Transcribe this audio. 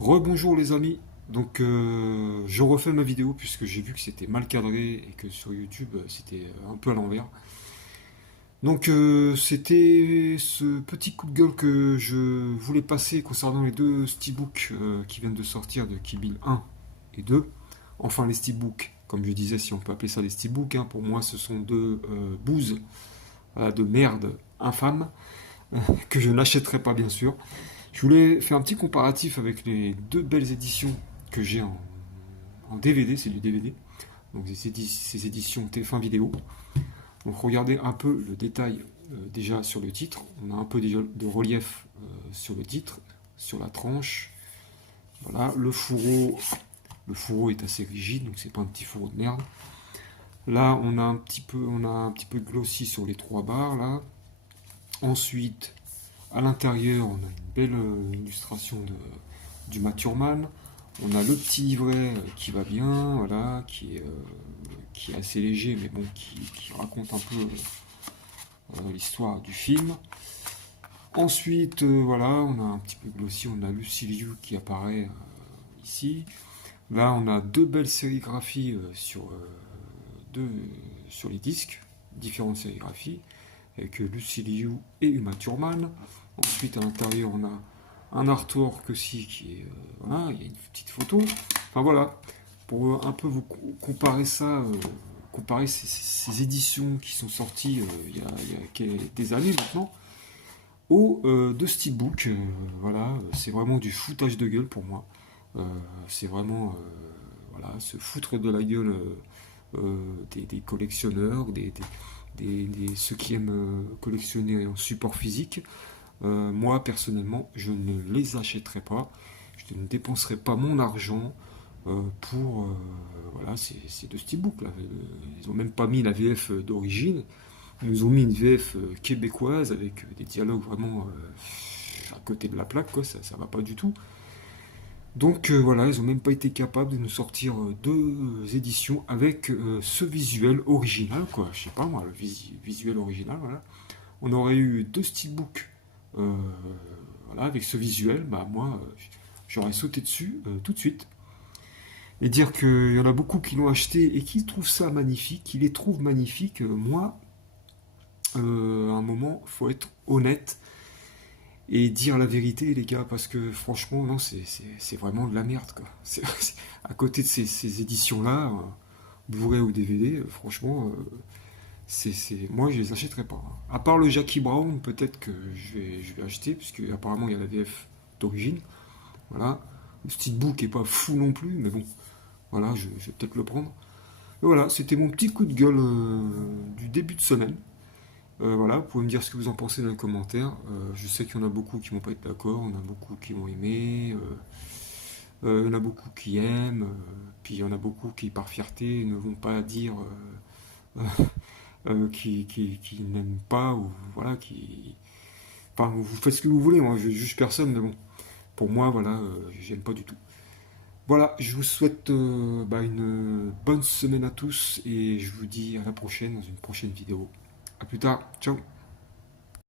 Rebonjour les amis, donc je refais ma vidéo puisque j'ai vu que c'était mal cadré et que sur YouTube c'était un peu à l'envers. Donc c'était ce petit coup de gueule que je voulais passer concernant les deux steelbooks qui viennent de sortir de Kill Bill 1 et 2. Enfin les steelbooks, comme je disais, si on peut appeler ça des steelbooks, hein, pour moi ce sont deux bouses de merde infâmes que je n'achèterai pas bien sûr. Je voulais faire un petit comparatif avec les deux belles éditions que j'ai en DVD, c'est du DVD, donc ces éditions TF1 vidéo. Donc regardez un peu le détail déjà sur le titre, on a un peu de relief sur le titre, sur la tranche. Voilà, le fourreau est assez rigide, donc c'est pas un petit fourreau de merde. Là on a un petit peu de glossy sur les trois barres là. Ensuite, à l'intérieur, on a une belle illustration du Maturman. On a le petit livret qui va bien, voilà, qui est assez léger, mais bon, qui raconte un peu l'histoire du film. Ensuite, voilà, on a un petit peu glossy, on a Lucy Liu qui apparaît ici. Là, on a deux belles sérigraphies sur les disques, différentes sérigraphies, avec Lucy Liu et Uma Thurman. Ensuite, à l'intérieur, on a un artwork aussi qui est. Voilà, il y a une petite photo. Enfin voilà, pour un peu vous comparer ça, comparer ces éditions qui sont sorties il y a des années maintenant, aux deux steelbooks. Voilà, c'est vraiment du foutage de gueule pour moi. C'est vraiment. Voilà, se foutre de la gueule des collectionneurs, ceux qui aiment collectionner en support physique. Moi, personnellement, je ne les achèterai pas. Je ne dépenserai pas mon argent pour voilà, ces deux steelbooks là. Ils n'ont même pas mis la VF d'origine. Ils nous ont mis une VF québécoise avec des dialogues vraiment à côté de la plaque, quoi. Ça va pas du tout. Donc voilà, ils n'ont même pas été capables de nous sortir deux éditions avec ce visuel original, quoi. Je sais pas moi, le visuel original, voilà. On aurait eu deux steelbooks, euh, voilà, avec ce visuel, bah moi, j'aurais sauté dessus tout de suite. Et dire qu'il y en a beaucoup qui l'ont acheté et qui trouvent ça magnifique, qui les trouvent magnifiques, moi, à un moment, faut être honnête et dire la vérité, les gars, parce que franchement, non, c'est vraiment de la merde, quoi. À côté de ces éditions-là, Blu-ray ou DVD, franchement, moi, je les achèterais pas. À part le Jackie Brown, peut-être que je vais acheter, puisque apparemment, il y a la VF d'origine. Voilà. Le steelbook est pas fou non plus, mais bon, voilà, je vais peut-être le prendre. Et voilà, c'était mon petit coup de gueule du début de semaine. Voilà, vous pouvez me dire ce que vous en pensez dans les commentaires. Je sais qu'il y en a beaucoup qui vont pas être d'accord, il y en a beaucoup qui vont aimer, il y en a beaucoup qui aiment, puis il y en a beaucoup qui, par fierté, ne vont pas dire qui n'aiment pas, ou voilà, qui. Enfin, vous faites ce que vous voulez, moi je juge personne, mais bon, pour moi, voilà, j'aime pas du tout. Voilà, je vous souhaite une bonne semaine à tous et je vous dis à la prochaine dans une prochaine vidéo. A plus tard, ciao.